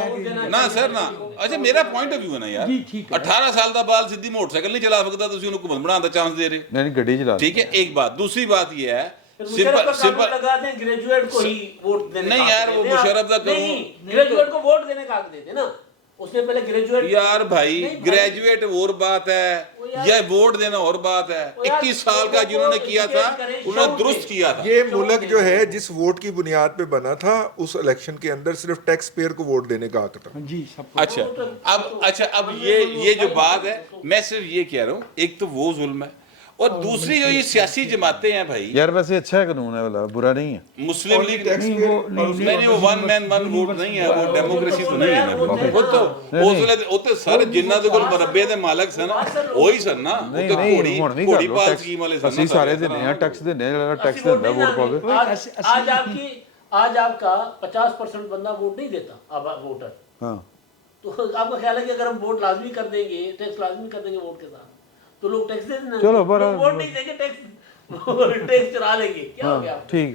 نا سر نا. اچھا میرا پوائنٹ آف ویو ہے نا یار، 18 سال دا بال سیدھی موٹر سائیکل نہیں چلا سکتا، تو انہوں حکومت بنانے کا چانس دے رہے. نہیں گڈی چلا. ٹھیک ہے ایک بات. دوسری بات یہ ہے سمپل گریجویٹ کو ہی ووٹ دینے نہیں یار، وہ مشرف دا کروں گریجویٹ کو ووٹ دینے کا حق دیتے نا. اس نے پہلے گریجویٹ یار بھائی گریجویٹ اور بات ہے یا ووٹ دینا اور بات ہے. 21 سال کا جنہوں نے کیا تھا انہوں نے درست کیا تھا. یہ ملک جو ہے جس ووٹ کی بنیاد پہ بنا تھا، اس الیکشن کے اندر صرف ٹیکس پیئر کو ووٹ دینے کا حق تھا. اچھا اب یہ جو بات ہے، میں صرف یہ کہہ رہا ہوں، ایک تو وہ ظلم ہے، اور دوسری جو یہ سیاسی جماعتیں ہیں بھائی. یار ویسے اچھا ہے قانون ہے والا، برا نہیں ہے. مسلم لیگ نہیں، وہ ون مین ون ووٹ نہیں ہے، وہ ڈیموکریسی تو نہیں ہے نا. وہ تو سارے جنہاں دے کول مربے دے مالک سن وہی سن نا. وہ تو گھوڑی پال اسکیم والے سن. اسی سارے دینے ہیں ٹیکس دینے، ٹیکس دینا ووٹ پاوے. آج آپ کا 50% بندہ ووٹ نہیں دیتا اب ووٹر. ہاں تو آپ کا خیال ہے کہ اگر ہم ووٹ لازمی کر دیں گے، ٹیکس لازمی کر دیں گے ووٹ کے ساتھ، تو لوگ ٹیکس دے دینا. چلو ووٹ نہیں دیں گے، ٹیکس چرا لیں گے. کیا ہو گیا؟ ٹھیک.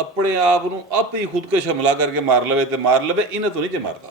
ਆਪਣੇ ਆਪ ਨੂੰ ਆਪ ਹੀ ਖੁਦਕਸ਼ ਹਮਲਾ ਕਰਕੇ ਮਾਰ ਲਵੇ ਤੇ ਮਾਰ ਲਵੇ, ਇਹਨਾਂ ਤੋਂ ਨਹੀਂ ਜੇ ਮਾਰਦਾ।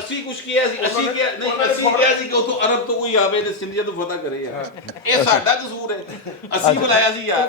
ਅਸੀਂ ਕੁਝ ਕਿਹਾ ਸੀ, ਅਸੀਂ ਕਿਹਾ ਨਹੀਂ, ਅਸੀਂ ਕਿਹਾ ਸੀ ਕਿ ਉਥੋਂ ਅਰਬ ਤੋਂ ਕੋਈ ਆਵੇ ਤੇ ਸਿੰਧੀਆ ਤੋਂ ਫਤਹ ਕਰੇ ਯਾਰ, ਇਹ ਸਾਡਾ ਕਸੂਰ ਹੈ, ਅਸੀਂ ਬੁਲਾਇਆ ਸੀ ਯਾਰ।